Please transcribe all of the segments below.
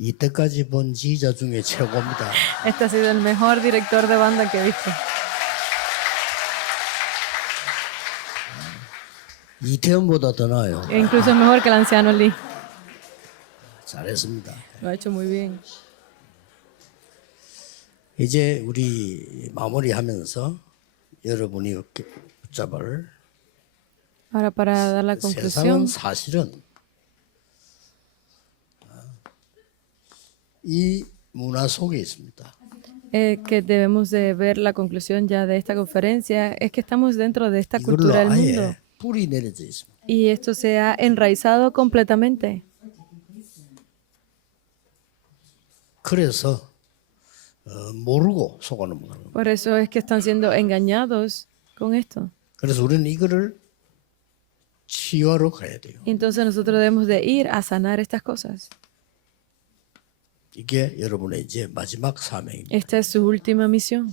이때까지 본 지휘자 중에 최고입니다. Este ha sido el mejor director de banda que he visto. 이태원보다 더 나아요. E incluso es mejor que el anciano Lee. 잘했습니다. Lo ha hecho muy bien. 이제 우리 마무리하면서 여러분이 붙잡을 Ahora para dar la 세상은 conclusión, 사실은 이 문화 속에 있습니다. que debemos de ver la conclusión ya de esta conferencia, es que estamos dentro de esta 이걸로 cultura del mundo. 아예 뿌리 내려져 있습니다. Y esto se ha enraizado completamente. 그래서 모르고 속아 넘어가는 거예요. Por eso es que están siendo engañados con esto. 그래서 우리는 이거를 치유하러 가야 돼요. Entonces nosotros debemos de ir a sanar estas cosas. 이게 여러분의 이제 마지막 사명입니다. Esta es su última misión.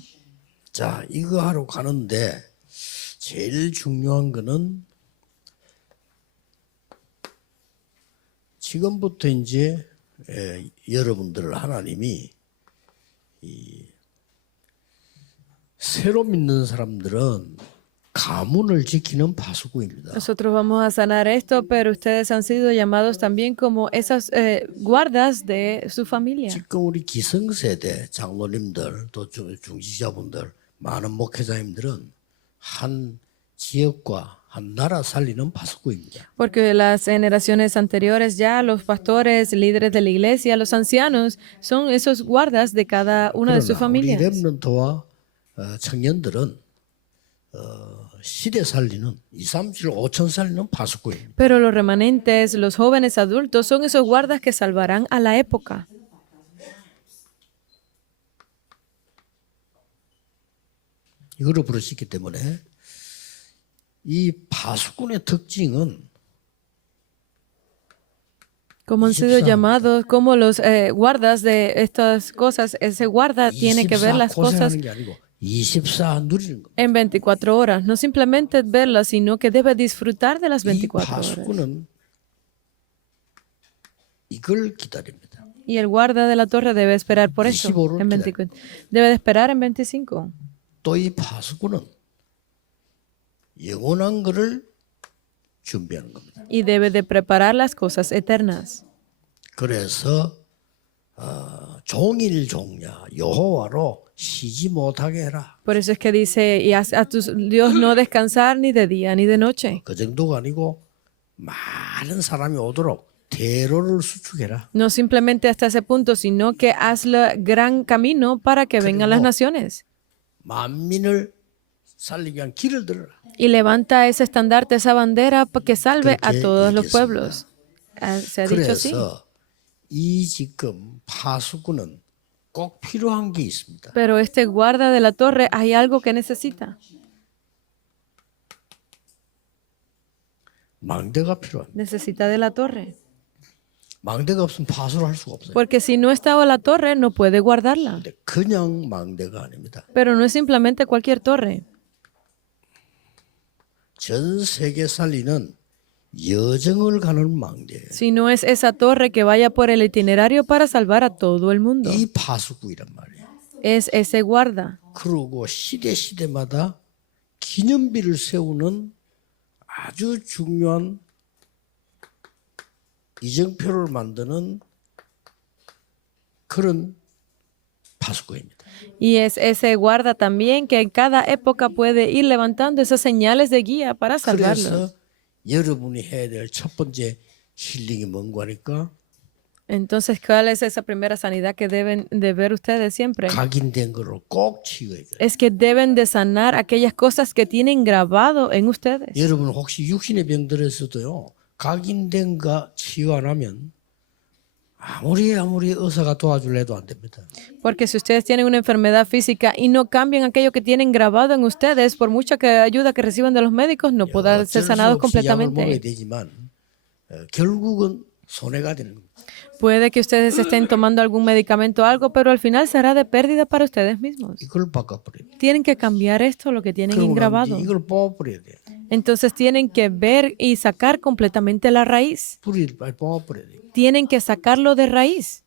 자, 이거 하러 가는데 제일 중요한 거는 지금부터 이제 여러분들을 하나님이 새로 믿는 사람들은 가문을 지키는 파수꾼입니다. Nosotros vamos a sanar esto, pero ustedes han sido llamados también como esas guardas de su familia. 지금 우리 기성세대 장로님들 또 중지자분들 많은 목회자님들은 한 지역과 한 나라 살리는 파수꾼입니다. Porque las generaciones anteriores ya, los pastores, líderes de la iglesia, los ancianos, son esos guardas de cada una de sus 그러나 우리 familias. 렘넌트와 청년들은 시대 살리는 2, 3, 7, 5천 살리는 파수꾼입니다. Pero los remanentes, los jóvenes adultos, son esos guardas que salvarán a la época. 이거를 부르시기 때문에 이 파수꾼의 특징은 Como han sido llamados, como los guardas de estas cosas, ese guarda tiene que ver 24 las cosas 고생하는 게 아니고 24 누리는 겁니다. en 24 horas. No simplemente verlas, sino que debe disfrutar de las 이 24 horas. 파수꾼은 이걸 기다립니다. Y el guarda de la torre debe esperar por eso. 25 En 24. Debe de esperar en 25. 또 이 파수꾼은 영원한 것을 준비하는 겁니다. Y debe de preparar las cosas eternas. 그래서 종일 종야 여호와로 쉬지 못하게 해라. Por eso es que dice, y haz a tu Dios no descansar ni de día ni de noche. 그 정도가 아니고 많은 사람이 오도록 대로를 수축해라. No simplemente hasta ese punto, sino que hazle gran camino para que vengan las naciones. 만민을 살리기 위한 길을 들어라. Y levanta ese estandarte, esa bandera, para que salve a 그렇게 todos los 얘기했습니다. pueblos. Se ha dicho así. 그래서 이 지금 파수꾼은 꼭 필요한 게 있습니다. Pero este guarda de la torre, hay algo que necesita. 망대가 필요합니다. Necesita de la torre. 망대가 없으면 파수를 할 수가 없어요. Porque si no estaba la torre, no puede guardarla. 근데 그냥 망대가 아닙니다. Pero no es simplemente cualquier torre. 전 세계 살리는 여정을 가는 망대예요. Sino es esa torre que vaya por el itinerario para salvar a todo el mundo. 이 파수꾼이란 말이에요. Es ese guarda. 그리고 시대마다 기념비를 세우는 아주 중요한 이정표를 만드는 그런 파수꾼입니다. Y es ese guarda también que en cada época puede ir levantando esas señales de guía para salvarlos. 그래서 여러분이 해야 될 첫 번째 힐링이 뭔가 하니까 Entonces, ¿cuál es esa primera sanidad que deben de ver ustedes siempre? 각인된 거를 꼭 치유해야 돼요. Es que deben de sanar aquellas cosas que tienen grabado en ustedes. 여러분 혹시 육신의 병들었어도요. 각인된 거 치유 안 하면 아무리 의사가 도와줄래 해도 안 됩니다. Porque si ustedes tienen una enfermedad física y no cambian aquello que tienen grabado en ustedes, por mucha ayuda que reciban de los médicos, no podrán ser sanados 어쩔 수 없이 약을 먹어야 completamente. 되지만 결국은 손해가 되는 겁니다. Puede que ustedes estén tomando algún medicamento o algo, pero al final será de pérdida para ustedes mismos. 이걸 바꿔버려야 돼요. Tienen que cambiar esto, lo que tienen 그러고 나면 grabado. 이제 이걸 뽑아버려야 돼요. Entonces tienen que ver y sacar completamente la raíz. 뿌리를 빨리 뽑아버려야 돼요. Tienen que sacarlo de raíz.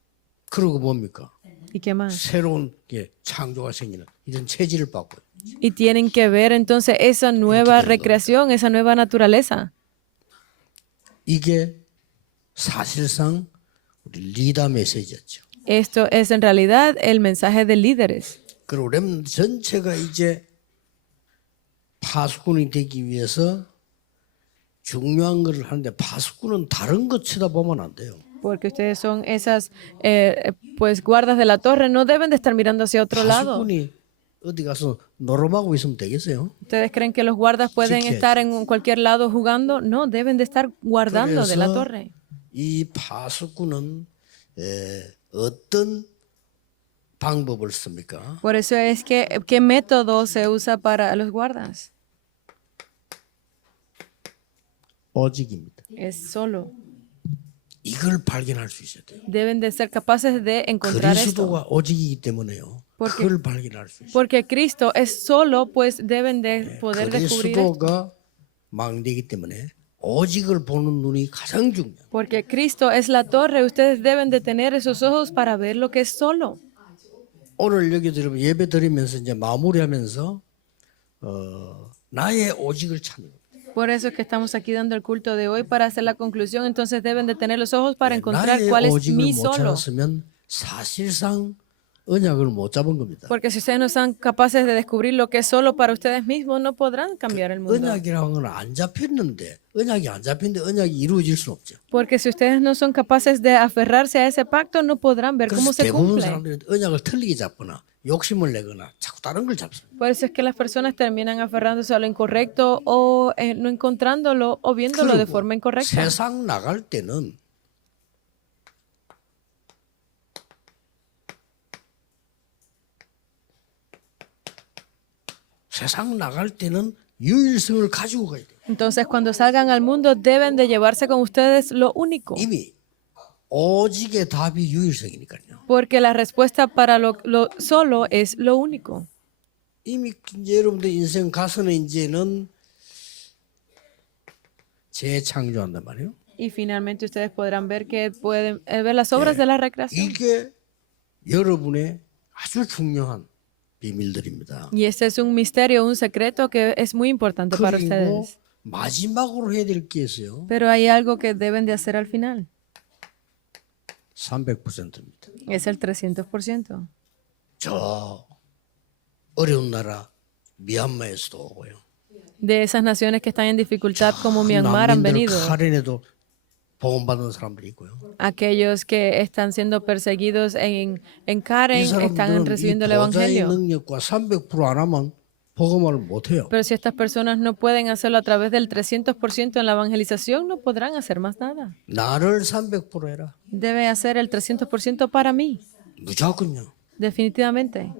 그리고 뭡니까? ¿Y qué más? 새로운 게 창조가 생기는 이런 체질을 받고요. Y tienen que ver entonces esa nueva recreación, esa nueva naturaleza. 이게 사실상 우리 리더 메시지였죠. Esto es en realidad el mensaje de líderes. 그리고 렘 전체가 이제 파수꾼이 되기 위해서 중요한 것을 하는데 파수꾼은 다른 것 쳐다보면 안 돼요. Porque ustedes son esas pues guardas de la torre, no deben de estar mirando hacia otro lado. 파수꾼이 어디 가서 노름하고 있으면 되겠어요? ¿Ustedes creen que los guardas pueden 지켜야지. estar en cualquier lado jugando? No, deben de estar guardando de la 그래서 torre. 이 파수꾼은 어떤 방법을 씁니까? Por eso es que, ¿qué método se usa para los guardas? 오직입니다. Es solo. 이걸 발견할 수 있어야 돼요. Deben de ser capaces de encontrar esto. 그리스도가 오직이기 때문에요. porque- 그걸 발견할 수 있어요. Porque Cristo es solo, pues deben de poder descubrir esto. 그리스도가 망대이기 때문에 오직을 보는 눈이 가장 중요해요. Porque Cristo es la torre, ustedes deben de tener esos ojos para ver lo que es solo. 오늘 여기 들으면 예배 드리면서 이제 마무리하면서 나의 오직을 찾는 거예요. Por eso es que estamos aquí dando el culto de hoy para hacer la conclusión. Entonces deben de tener los ojos para encontrar 나의 cuál es 오직을 mi 못 solo. 찾았으면 사실상 언약을 못 잡은 겁니다. Porque si ustedes no son capaces de descubrir lo que es solo para ustedes mismos, no podrán cambiar el mundo. 언약이라는 건 안 잡혔는데 언약이 안 잡혔는데 언약이 이루어질 수는 없죠. Porque si ustedes no son capaces de aferrarse a ese pacto, no podrán ver cómo 그래서 se 대부분 cumple. 사람들이 언약을 틀리게 잡거나 욕심을 내거나 자꾸 다른 걸 잡습니다. Por eso es que las personas terminan aferrándose a lo incorrecto o no encontrándolo o viéndolo de 그리고 forma incorrecta. 세상 나갈 때는 세상 나갈 때는 유일성을 가지고 가야 돼요. Entonces, cuando salgan al mundo, deben de llevarse con ustedes lo único. 이미 오직의 답이 유일성이니까요. Porque la respuesta para lo solo es lo único. 이미 이제 여러분들 인생 가서는 이제는 재창조한단 말이에요. Y finalmente ustedes podrán ver que pueden ver las obras de la recreación. 이게 여러분의 아주 중요한 비밀들입니다. Y este es un misterio, un secreto que es muy importante para 그리고 ustedes. 마지막으로 해야 될 게 있어요. Pero hay algo que deben de hacer al final. 300%입니다. Es el 300%. 저 어려운 나라 미얀마에서도 오고요. De esas naciones que están en dificultad como Myanmar han venido. 카렌에도 복음받은 사람들이 있고요. Aquellos que están siendo perseguidos en 이 Karen están 사람들은 이 recibiendo el 보좌의 Evangelio. 능력과 300%안 하면 복음을 못 해요. Pero si estas personas no pueden hacerlo a través del 300% en la evangelización, no podrán hacer más nada. 나를 300% 해라. Debe hacer el 300% para mí, 무조건요. definitivamente.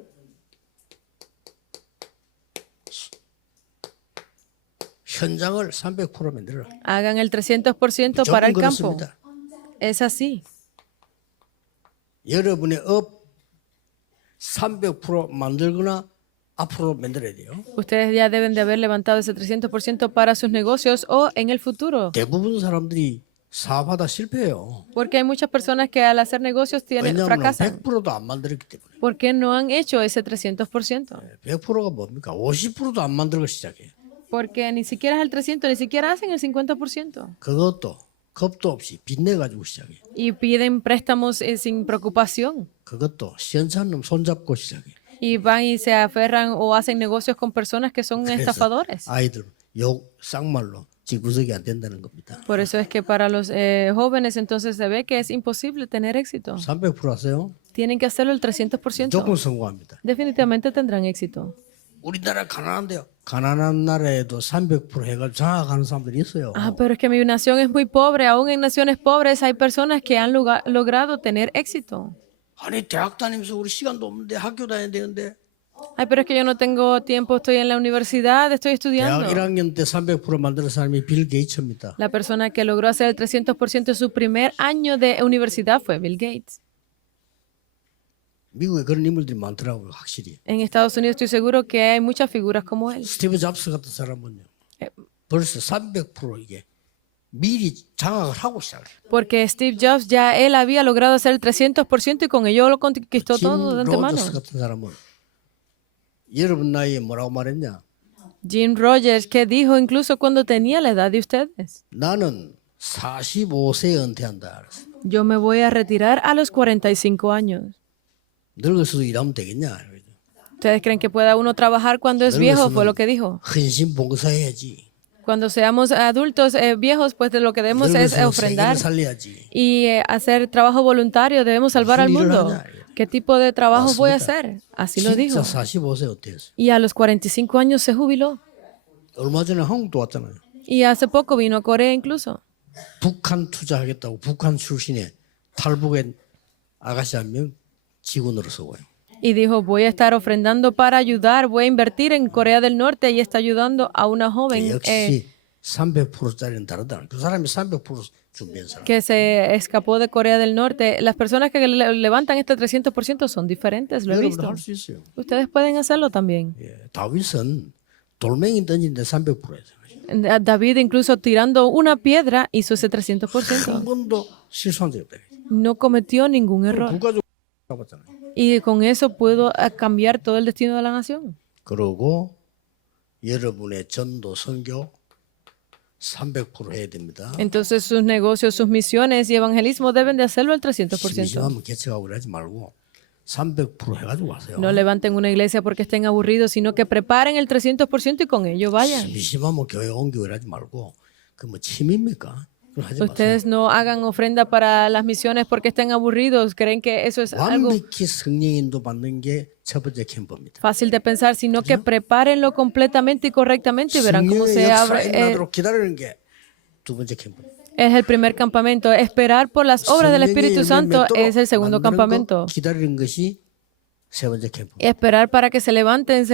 현장을 300% 만들어라. Hagan el 300% para el campo. 그렇습니다. Es así. 여러분의 업 300% 만들거나 앞으로 만들어야 돼요. Ustedes ya deben de haber levantado ese 300% para sus negocios o en el futuro. 대부분 사람들이 사업하다 실패해요. Porque hay muchas personas que al hacer negocios 왜냐하면 fracasan. 100%도 안 만들었기 때문에. Porque no han hecho ese 300%. 100%가 뭡니까? 50%도 안 만들고 시작해요. Porque ni siquiera es el 300, ni siquiera hacen el 50%. 그것도 겁도 없이 빚내가지고 시작해요. Y piden préstamos sin preocupación. 그것도 시원찮은 놈 손잡고 시작해요. Y van y se aferran o hacen negocios con personas que son 그래서 estafadores. 아이들 욕 쌍말로 지구석이 안 된다는 겁니다. Por eso es que para los jóvenes entonces se ve que es imposible tener éxito. 300% 하세요. Tienen que hacerlo el 300%. 무조건 성공합니다. Definitivamente tendrán éxito. 우리나라 가난한데요. 가난한 나라에도 300% 해가지고 장악하는 사람들이 있어요. Ah, pero es que mi nación es muy pobre. Aún en naciones pobres hay personas que han logrado tener éxito. 아니 대학 다니면서 우리 시간도 없는데 학교 다녀야 되는데 Ay, pero es que yo no tengo tiempo, estoy en la universidad, estoy 대학 estudiando. 1학년 때 300% 만드는 사람이 빌 게이츠입니다. La persona que logró hacer el 300% de su primer año de universidad fue Bill Gates. 미국에 그런 인물들이 많더라고요, 확실히. En Estados Unidos estoy seguro que hay muchas figuras como él. 스티브 잡스 같은 사람은요. 벌써 300% 이게 미리 장악을 하고 시작해요. Porque Steve Jobs ya él había logrado hacer el 300% y con ello lo conquistó 짐 todo de antemano. 로저스 같은 사람은 여러분 나이에 뭐라고 말했냐? Jim Rogers, que dijo incluso cuando tenía la edad de ustedes, 나는 45세에 은퇴한다. 그랬어. yo me voy a retirar a los 45 años. 늙어서도 일하면 되겠냐? ¿Ustedes creen que pueda uno trabajar cuando es viejo? Fue lo que dijo. 헌신 봉사해야지. Cuando seamos adultos viejos, pues de lo que debemos es 늙어서 ofrendar 세계를 살려야지. y hacer trabajo voluntario. Debemos salvar al mundo. ¿Qué tipo de trabajo voy a hacer? Así lo dijo. 진짜 45세 어땠어? Y a los 45 años se jubiló. 얼마 전에 한국도 왔잖아요. Y hace poco vino a Corea incluso. 북한 투자하겠다고 북한 출신의 탈북의 아가씨 한 명 직원으로서 와요. Y dijo, voy a estar ofrendando para ayudar, voy a invertir en Corea del Norte y está ayudando a una joven 역시 300%짜리는 다르다. 그 사람이 300% 준비한 사람. que se escapó de Corea del Norte. Las personas que levantan este 300% son diferentes, lo he 여러분 visto. 할수 있어요. Ustedes pueden hacerlo también. 예, 다윗은 돌멩이 던진데 300%였어요. David incluso tirando una piedra hizo ese 한 300%. 번도 실수한 적이 없다. No cometió ningún error. 국가적으로 잡았잖아요. Y con eso puedo cambiar todo el destino de la nación. 그러고 여러분의 전도 선교 300% 해야 됩니다. Entonces sus negocios, sus misiones y evangelismo deben de hacerlo al 300%. 심심하면 개척하고 그러지 말고 300% 해가지고 와세요. No levanten una iglesia porque estén aburridos, sino que preparen el 300% y con ello vayan. 심심하면 교회 옮기고 그러지 말고 그 뭐 침입니까? 그럼 하지 마세요. Ustedes no hagan ofrenda para las misiones porque estén aburridos. Creen que eso es algo 완벽히 성령 인도 받는 게 첫 번째 캠프입니다. fácil de pensar, sino que prepárenlo completamente y correctamente y verán cómo 성령의 se abre. 역사에 나도록 기다리는 게 두 번째 캠프. Es el primer campamento. Esperar por las obras del Espíritu 성령의 Santo 열매 es el segundo 맺도록 만드는 campamento. 거 기다리는 것이 세 번째 캠프. Esperar para que se levanten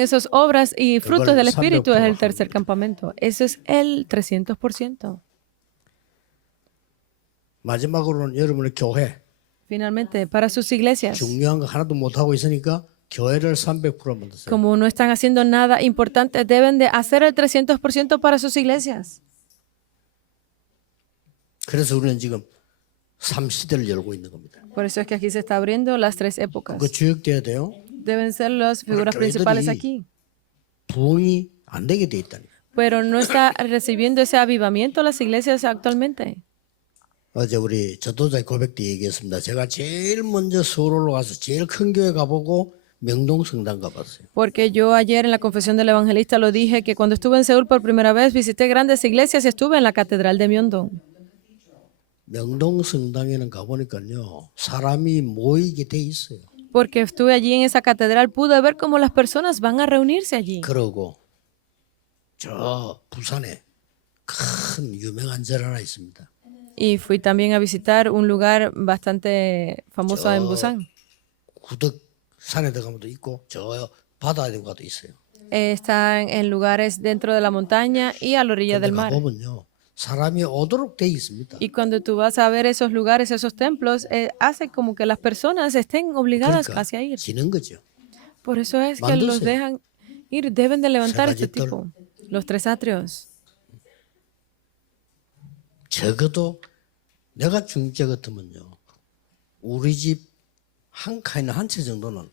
esas obras y frutos del Espíritu es el tercer campamento. Eso es el 300%. 마지막으로는 여러분의 교회 Finalmente, para sus iglesias. 중요한 거 하나도 못 하고 있으니까 교회를 300% 만드세요. Como no están haciendo nada importante, deben de hacer el 300% para sus iglesias. 그래서 우리는 지금 3시대를 열고 있는 겁니다. Por eso es que aquí se está abriendo las tres épocas. 그거 주역돼야 돼요. Deben ser las figuras principales aquí. 부흥이 안 되게 돼 있다니까. Pero no está recibiendo ese avivamiento las iglesias actualmente. 어제 우리 전도자 고백 때 얘기했습니다. 제가 제일 먼저 서울 올라가서 제일 큰 교회 가보고 명동 성당 가봤어요. Porque yo ayer en la confesión del evangelista lo dije que cuando estuve en Seúl por primera vez visité grandes iglesias y estuve en la catedral de Myeongdong. 명동 성당에는 가보니까요. 사람이 모이게 돼 있어요. Porque estuve allí en esa catedral, pude ver cómo las personas van a reunirse allí. 그러고 저 부산에 큰 유명한 절 하나 있습니다. Y fui también a visitar un lugar bastante famoso en Busan. 구덕 산에 들어가면도 있고 저 바다에 들어가도 있어요. Están en lugares dentro de la montaña y a la orilla del 근데 mar. 가보면요. 사람이 오도록 돼 있습니다. Y cuando tú vas a ver esos lugares, esos templos, hace como que las personas estén obligadas 그러니까 casi a ir. 지는 거죠. Por eso es que los 만드세요. dejan ir, deben de levantar este 가지들. tipo. Los tres atrios. 적어도 내가 중재 같으면요. 우리 집 한 칸이나 한 채 정도는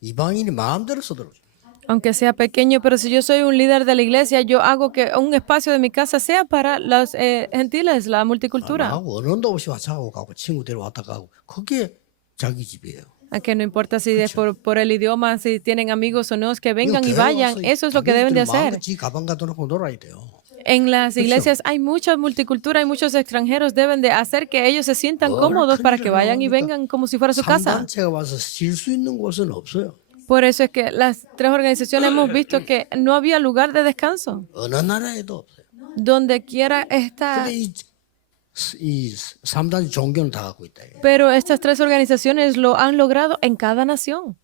이방인이 마음대로 쓰도록. Aunque sea pequeño, pero si yo soy un líder de la iglesia, yo hago que un espacio de mi casa sea para los gentiles, la multicultura. 나하고 언어도 없이 왔다가고 가고 친구들 왔다 가고 그게 자기 집이에요. A que no importa si es por el idioma, si tienen amigos o no, es que vengan y 교회 vayan. 와서 Eso es lo que deben de 자기들 hacer. 마음껏 지 가방 갖다 놓고 놀아야 돼요. En las iglesias hay mucha multicultura, hay muchos extranjeros, deben de hacer que ellos se sientan cómodos para que vayan y vengan como si fuera su casa. 단체가 와서 쉴 수 있는 곳은 없어요. Por eso es que las tres organizaciones hemos visto que no había lugar de descanso. 어느 나라에도 없어요. Donde quiera está. 근데 이 3단 종교는 다 갖고 있다. Pero estas tres organizaciones lo han logrado en cada nación.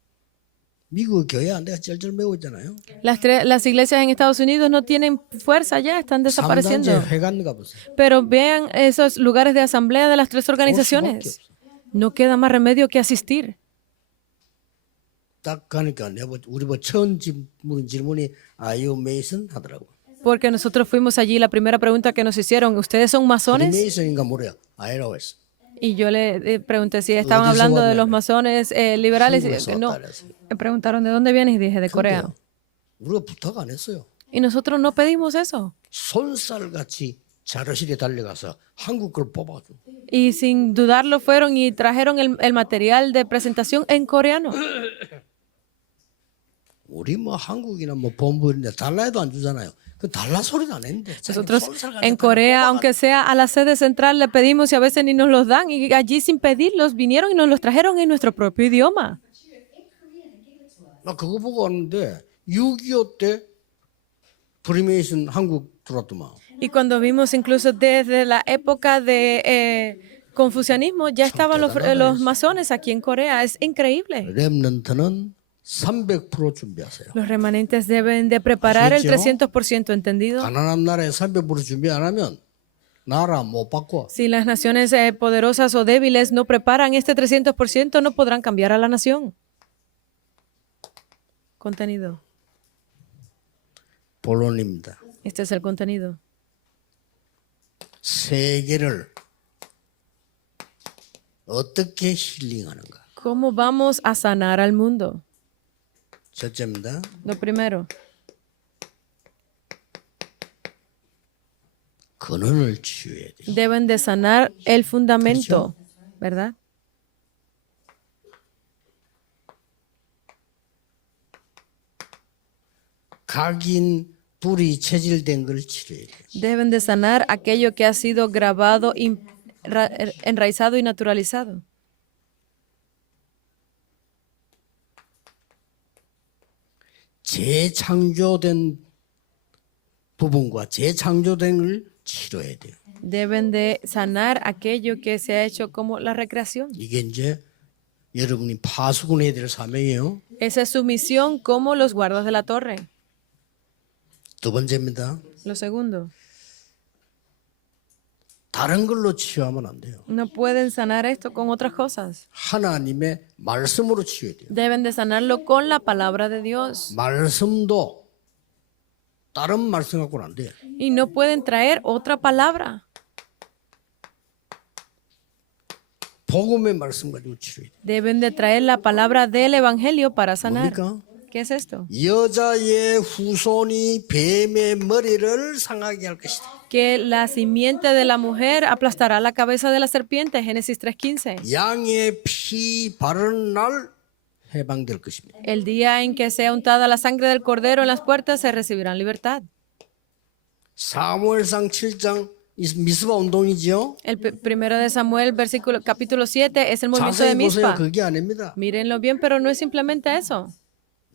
미국 교회 안 돼가 쩔쩔매고 있잖아요. Las iglesias en Estados Unidos no tienen fuerza ya, están desapareciendo. 3단체 회관 가보세요. Pero vean esos lugares de asamblea de las tres organizaciones. No queda más remedio que asistir. 딱 가니까 우리 처음 질문이 Are you Mason? 하더라고. Porque nosotros fuimos allí, la primera pregunta que nos hicieron, ¿ustedes son masones? 프리메이슨인가 뭐래요? 아니라고 했어. Y yo le pregunté si estaban 어디서 hablando de los 왔냐며. masones liberales. 한국에서 No. 왔다 그랬어요. Me preguntaron de dónde vienes y dije de Corea. 근데요, 우리가 부탁 안 했어요. Y nosotros no pedimos eso. 손살같이 자료실에 달려가서 한국 걸 뽑아줘. Y sin dudarlo fueron y trajeron el material de presentación en coreano. 우리 뭐 한국이나 뭐 본부인데 달라해도 안 주잖아요. 그 달라 소리도 안 했는데. Nosotros en Corea, aunque sea a la sede central, le pedimos y a veces ni nos los dan. Y allí sin pedirlos vinieron y nos los trajeron en nuestro propio idioma. 나 그거 보고 왔는데 6.25 때 프리메이슨 한국 들어왔더만. Y cuando vimos incluso desde la época de confucianismo, ya estaban los masones aquí en Corea. Es increíble. 렘넌트는 300% 준비하세요. Los remanentes deben de preparar el 300%, ¿entendido? 가난한 나라에 300% 준비 안 하면 나라 못 바꿔. Si las naciones poderosas o débiles no preparan este 300%, no podrán cambiar a la nación. Contenido. 본론입니다. Este es el contenido. 세계를 어떻게 힐링하는가. ¿Cómo vamos a sanar al mundo? 첫째입니다. Lo primero, 근원을 치유해야 돼요. deben de sanar el fundamento, ¿verdad? 각인 불이 체질된 걸 치료해야 돼요. Deben de sanar aquello que ha sido grabado, enraizado y naturalizado. 재창조된 부분과 재창조된 걸 치료해야 돼요. Deben de sanar aquello que se ha hecho como la recreación. 이게 이제 여러분이 파수꾼 해야 될 사명이에요. Esa es su misión como los guardas de la torre. 두 번째입니다. Lo segundo, 다른 걸로 치유하면 안 돼요. no pueden sanar esto con otras cosas. 하나님의 말씀으로 치유해야 돼요. Deben de sanarlo con la palabra de Dios. 말씀도 다른 말씀 갖고는 안 돼요. Y no pueden traer otra palabra. 복음의 말씀 가지고 치료해야 돼요. Deben de traer la palabra del evangelio para sanar. 뭡니까? ¿Qué es esto? 여자의 후손이 뱀의 머리를 상하게 할 것이다. Que la simiente de la mujer aplastará la cabeza de la serpiente, Génesis 3:15. 양의 피 바르는 날 해방될 것입니다. El día en que sea untada la sangre del cordero en las puertas, se recibirán libertad. 사무엘상 7장 미스바 운동이죠. El primero de Samuel, capítulo 7, es el movimiento de 자세히 보세요. Mizpa. 그게 아닙니다. Mírenlo bien, pero no es simplemente eso.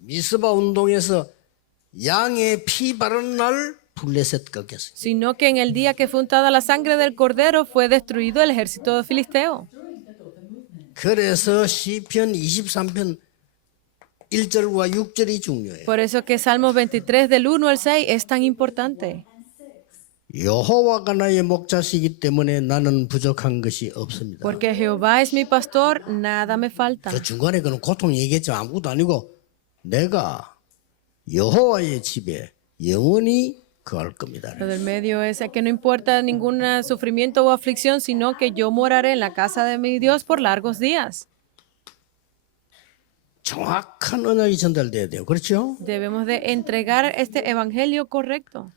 미스바 운동에서 양의 피 바르는 날 블레셋 꺾였어요. Sino que en el día que fue untada la sangre del cordero fue destruido el ejército filisteo. 그래서 시편 23편 1절과 6절이 중요해요. Por eso que Salmos 23 del 1 al 6 es tan importante. 여호와가 나의 목자시기 때문에 나는 부족한 것이 없습니다. Porque Jehová es mi pastor, nada me falta. 그 중간에 그는 고통 얘기했지만 아무것도 아니고 내가 여호와의 집에 영원히 거할 겁니다. Lo del medio es que no importa ningún sufrimiento o aflicción, sino que yo moraré en la casa de mi Dios por largos días. 정확한 언약이 전달돼야 돼요. 그렇죠? Debemos de entregar este evangelio correcto.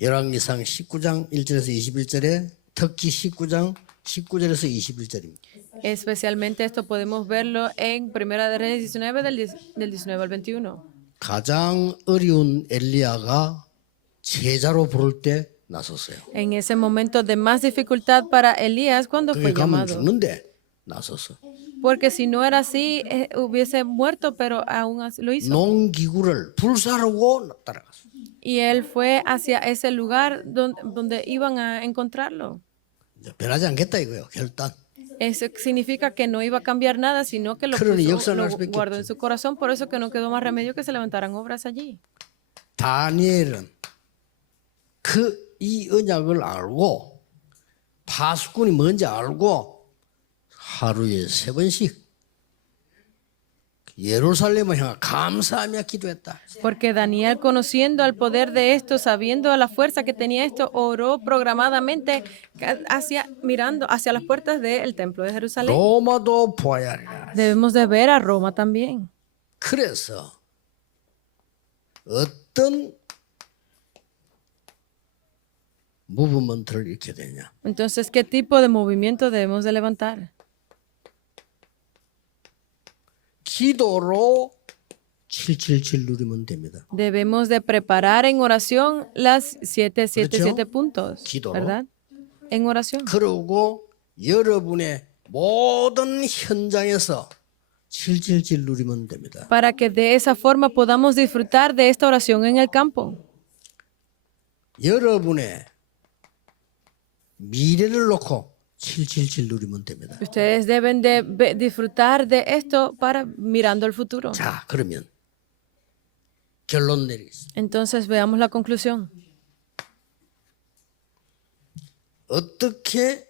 열왕기상 19장 1절에서 21절에 특히 19장 19절에서 21절입니다. Especialmente esto podemos verlo en Primera de Reyes 19 del 19 al 21. 가장 어려운 엘리야가 제자로 부를 때 나섰어요. En ese momento de más dificultad para Elías cuando 그게 fue 가면 llamado. 죽는데 나섰어. Porque si no era así, hubiese muerto, pero aún así lo hizo. 농기구를 불사르고 따라갔어. Y él fue hacia ese lugar donde iban a encontrarlo. 변하지 않겠다 이거예요. 결단. Eso significa que no iba a cambiar nada, sino que lo guardó en su corazón. Por eso que no quedó más remedio que se levantaran obras allí. 다니엘은 이 언약을 알고 파수꾼이 뭔지 알고 하루에 3번씩 예루살렘을 향해 감사하며 기도했다. Porque Daniel, conociendo el poder de esto, sabiendo la fuerza que tenía esto, oró programadamente mirando hacia las puertas del templo de Jerusalén. 로마도 보아야 하리라. Debemos de ver a Roma también. 그래서 어떤 무브먼트를 일으켜야 되냐? Entonces, ¿qué tipo de movimiento debemos de levantar? 기도로 777 누리면 됩니다. Debemos de preparar en oración las 777 그렇죠? puntos, 기도로. ¿verdad? En oración. 그러고 여러분의 모든 현장에서 777 누리면 됩니다. Para que de esa forma podamos disfrutar de esta oración en el campo. 여러분의 미래를 놓고 777 누리면 됩니다. Ustedes deben de disfrutar de esto para mirando el futuro. 자, 그러면 결론 내리겠습니다. Entonces veamos la conclusión. 어떻게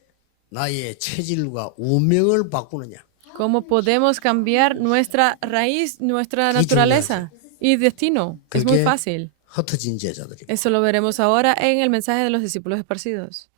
나의 체질과 운명을 바꾸느냐? ¿Cómo podemos cambiar nuestra raíz, nuestra naturaleza y destino? Es muy 그게 fácil. 흩어진 제자들이. Eso lo veremos ahora en el mensaje de los discípulos esparcidos.